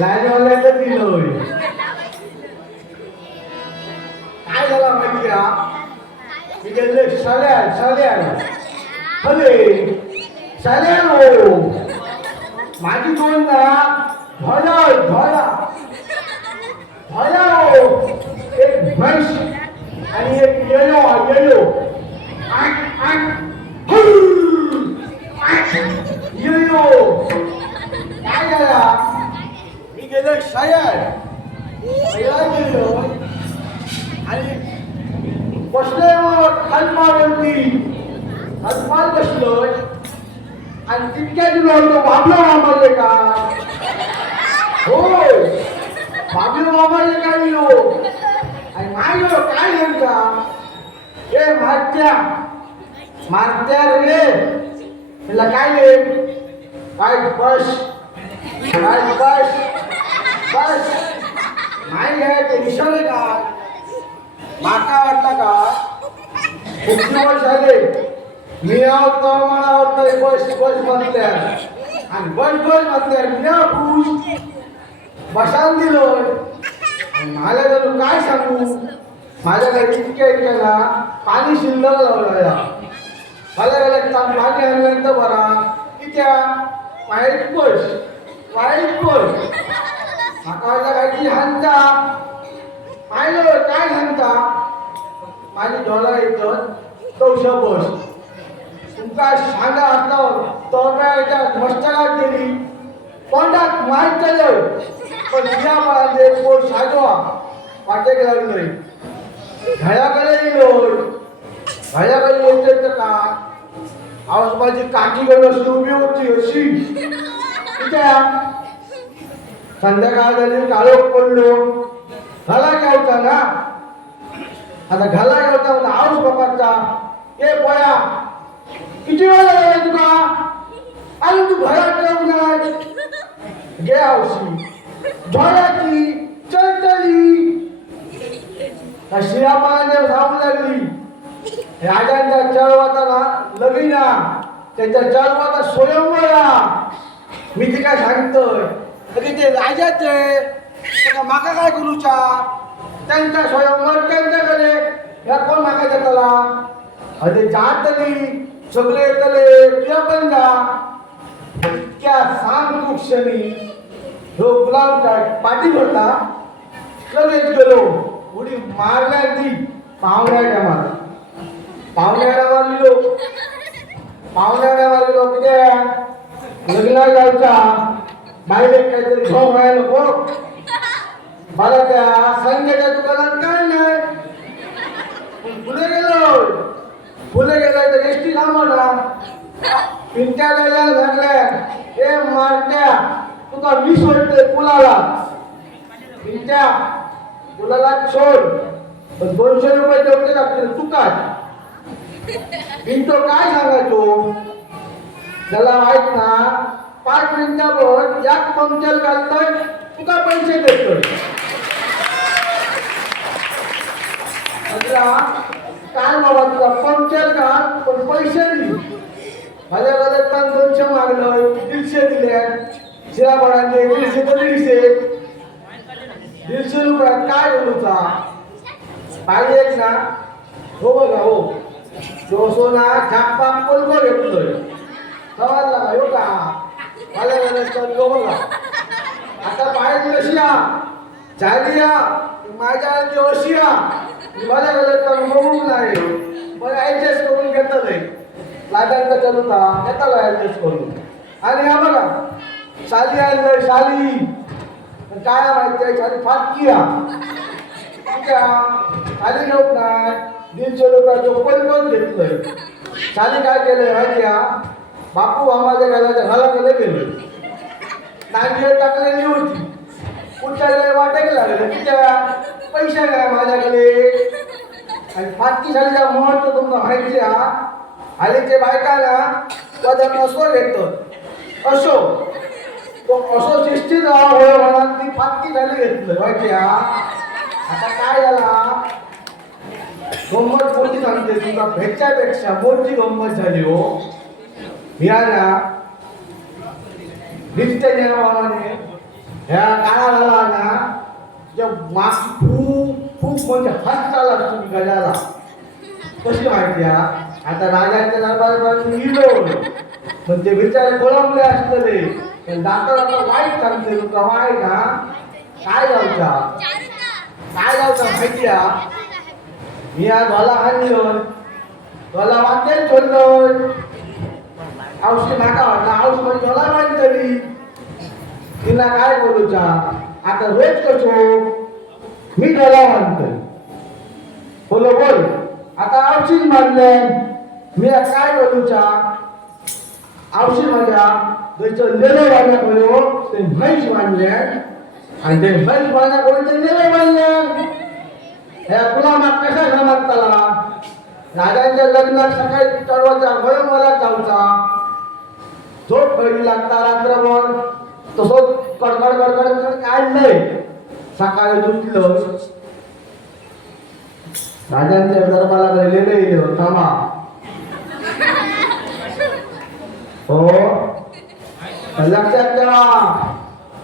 लाजवाल्याला दिलोय काय झालं माहिती का मी गेले साल्या साल्या हले साल्या हो माझी दोन ना भला भला भला हो एक म्हैस आणि एक येलो येलो आठ आठ येलो काय झाला मी गेलो शाळेत पहिला गेलो. आणि बसले मग खालमावरती. खालमाल बसलोय आणि तितक्या दिलो होतो बाबलो मामाले का? होय बाबलो मामाले का दिलो आणि मायलो काय घेऊन का ए मारत्या मारत्या रे. तिला काय रे काय बस? काय बस? बस. नाही आहे ते विसरले का? माका वाटला का? खूप दिवस झाले. मी आवडतो मला आवडतं बस बस म्हणते आणि बस बस म्हणते मी खुश. बसायला दिलो. आणि मला जणू काय सांगू? माझ्याकडे इतक्या इतक्या ना पाणी शिल्लक लावलं मला गेलं चांग पाणी आणल्यानंतर बरा. कित्या वाईट बस. वाईट बस. म्हाका वाटलं काय हाणता. पाहिलं काय सांगता माझी डोळा येतं. तवश बस. तुमका सांगा आता तोंडाच्या मस्तकात गेली तोंडात माहीत झालं. पण तिला मला कोण साजवा वाटेक लागलोय. घराकडे गेलो. घराकडे येतोय तर का? आवाज माझी काठी गणस उभी होती अशी. कित्या संध्याकाळ झाली काळोख पडलो. घाला घ्यावता ना. आता घाला घ्यावता म्हणून आऊस बापाचा ए पोया किती वेळ लागला तुका? आणि तू घरात राहू नाही घे औषधी. झोळ्याची चळचळी शिरामाने धावू लागली. राजांचा चळवाता ना लवीना. त्याच्या चळवाता स्वयंवरा. मी ती काय सांगतोय ते राजाचे माका काय करूचा त्यांचा स्वयंवर त्यांच्याकडे ह्या कोण माका देतला? अरे जातली सगळे येतले तुझ्या पण जा. इतक्या सांग क्षणी ह्यो गुलाम काय पाठी भरता लगेच गेलो. उडी मारल्या ती पाहुण्याच्या मार पाहुण्याला मारलो पाहुण्याला लोक किती लग्ना जायचा. बाहेर काहीतरी घेऊन व्हायला नको मला त्या संध्याच्या दुकानात काय नाही? पुढे गेलो. पुढे गेलो तर एसटी थांबवला. पिंट्या गायला लागल्या ए मारत्या तुका मी सोडते पुलाला पिंट्या पुलाला सोड. पण दोनशे रुपये तेवढे लागतील तुका पिंटो काय सांगायचो? त्याला माहीत ना पाच मिनिटावर यात पंक्चर घालतोय तुका पैसे देतोय. काय बाबा तुला पंक्चर घाल पण पैसे दिले हजार हजार तान दोनशे मागलं दीडशे दिले. शिरा बडांचे दीडशे तर दीडशे. दीडशे रुपयात काय बोलूचा पाहिजे एक ना? हो बघा हो. तो सोना झाप्पा कोलको घेतोय सवाल लागा हो का मला बघा आता बाहेर कशी या झाली या. माझ्या आधी अशी या माझ्या घरात तर नाही पण ऍडजस्ट करून घेतलं नाही. लागायचं चालू ना घेताला ऍडजस्ट करून. आणि हा बघा. शाली आहे शाली पण काय माहिती आहे? शाली फाटकी या. ठीक आहे शाली नव्हत नाही दीडशे रुपयाचं पण घेतलंय? शाली काय केलंय माहिती आहे बापू आम्हाला घालायच्या घाला गेले. नांगी टाकलेली होती. उठायला वाटायला लागलं तिच्या पैसे काय माझ्याकडे. आणि फाटकी शाळेचा महत्त्व तुमचा माहिती हा? हालीचे बायकांना वजन असो घेतो. असो. तो असो शिस्तीत होय म्हणून ती फाटकी झाली घेतलं माहिती हा? आता काय झाला गंमत कोणती सांगते तुला भेटच्यापेक्षा मोठी गंमत झाली हो. मिळाल्या नित्य नियमाने ह्या काळा झाला ना त्या माग खूप खूप म्हणजे हात चालला तुम्ही गजाला. कशी माहिती आहे? आता राजाच्या दरबारात गेलो पण ते बिचारे कोलंबले असतले पण दाता दाता वाईट सांगते तुका वाईट ना? काय जाऊचा काय जाऊचा माहिती आहे? मी आज धोला हाणलो धोला वाटेल चोरलोय औषध नाका वाटला औषध म्हणजे मला धोला तरी. तिला काय बोलूचा आता रोज कसो मी धोला म्हणतोय. बोलो बोल. आता औषध मानले मी काय बोलूचा औषध माझ्या जसं लेलो बांधल्या बोलो. ते म्हैस बांधले आणि ते म्हैस बांधल्या कोणी ते लेलो बांधले ह्या गुलामात कशा जमात त्याला राजांच्या लग्नात सकाळी चढवायचा भय मला जाऊचा झोप पहिली लागता रात्रभर. तसंच कडकड कडकड काय नाही. सकाळी उठलं. राजांच्या दरबारात राहिलेले थांबा. हो. लक्षात ठेवा.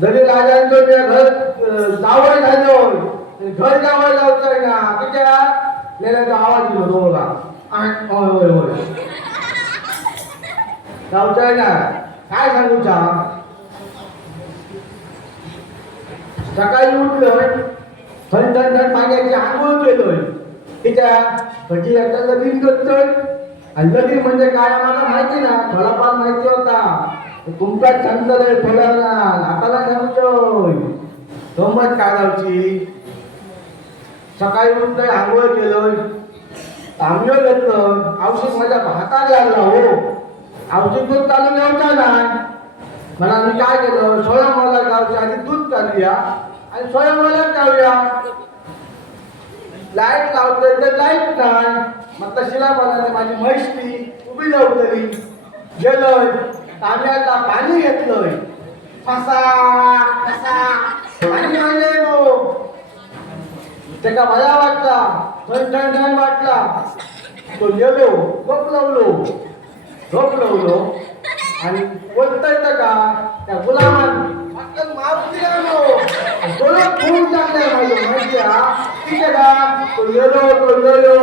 जरी राजांचं जे घर जावळ झालं घर जावळ जाऊचं ना. कित्या लेल्याचा आवाज दिलो तो बघा होय होय होय. जाऊचं ना. काय सांगूचा सकाळी उठलोय थंड थंड थंड पाण्याची आंघोळ केलोय. तिच्या भजी आता लगीन करतोय आणि लगीन म्हणजे काय आम्हाला माहिती ना थोडाफार माहिती होता. तुमचा छंद रे आताला सांगतोय गंमत गावची सकाळी उठलोय आंघोळ केलोय. आंघोळ घेतलं. औषध माझ्या हातात लागला हो. औषध दूध चालू नव्हता ना मला मी काय केलं? सोयामोला गावच्या आधी दूध काढूया आणि सोयामोला काढूया लाइट लावतोय तर लाइट नाही मग तशीला बनाने माझी म्हैसली उभी लावतली गेलोय. तांब्याला पाणी घेतलोय. फसा फसा. पाणी आणले त्याला मजा वाटला. थंड थंड थंड वाटला. तो गेलो गप लावलो. झोप लावलो आणि बोलतोय तर का? त्या गुलामान पटकन मारून दिला नो हो. डोळ्यात खून टाकलाय माझं माहिती हा? ठीक आहे का तो गेलो तो गेलो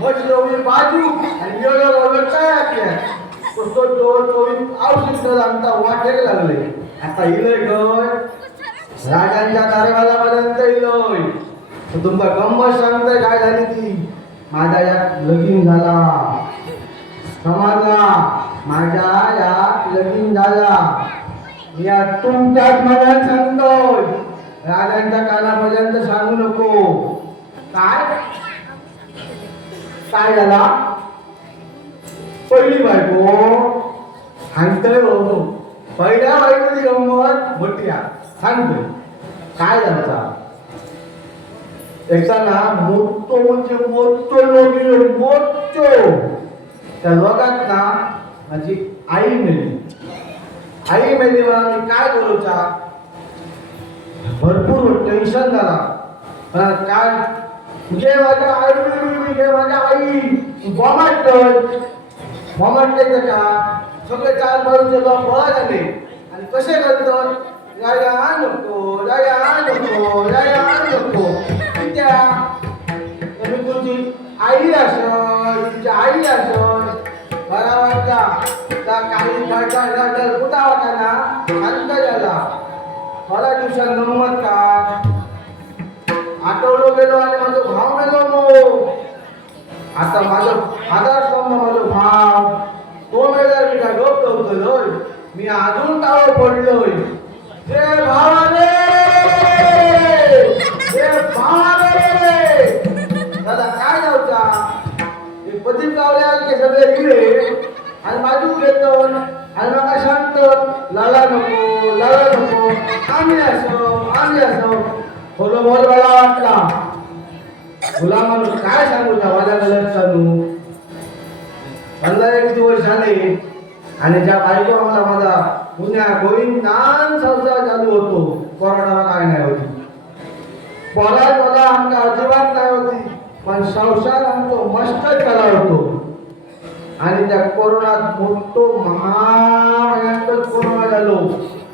बसलो मी बाजू. आणि गेलो गेलो काय आपल्या तो तो तो तो औषध आमचा वाटेल लागले. आता इलोय गय राजांच्या दरबारापर्यंत इलोय. तर तुमका गंमत सांगतोय काय झाली ती? माझ्या यात लगीन झाला. समजला. माझ्या या लगीन झाला. या तुमच्याच मला सांगतोय राजांच्या कानापर्यंत सांगू नको. काय? काय झाला? पहिली बायको. सांगतोय हो. पहिल्या बायकोची गंमत मोठी सांगतोय काय झालं एकदा ना मोठो म्हणजे मोठो लोक मोठो. त्या लोकात ना माझी आई मेली. आई मेली मला मी काय बोलूचा भरपूर टेन्शन झाला. मला काय? तुझे माझ्या आई घे माझ्या आई बॉमाटल बॉमाटले का? सगळे चार बाजूचे लोक बळा झाले आणि कसे करतात जाया नको जाया नको जाया नको. त्या तुमची आई असल तुमची आई असल बरा वाटला त्या काही धडधड धडधड कुठा होता ना शांत झाला. थोड्या दिवसात गंमत का आठवलो गेलो आणि माझो भाव मेलो मो. आता माझं आधार स्तंभ माझो भाव. तो मेल्यार मी काय डोक ठेवतलोय मी अजून टाळो पडलोय. रे भावा रे रे हे पदीप गावल्या की सगळे इले आणि बाजू घेतो आणि मग शांत लाला नको लाला नको आम्ही असो आम्ही असो बोलो बोल मला वाटला तुला म्हणून काय सांगू त्या माझ्या गलत सांगू पंधरा एक दिवस झाले आणि ज्या बायको आम्हाला माझा पुण्या गोविंदान संसार चालू होतो कोरोनाला काय नाही होती बोला बोला आमका अजिबात नाही होती पण संसार आमचो मस्त चलावतो आणि त्या कोरोनात मोठो महाभयानक कोरोना झालो.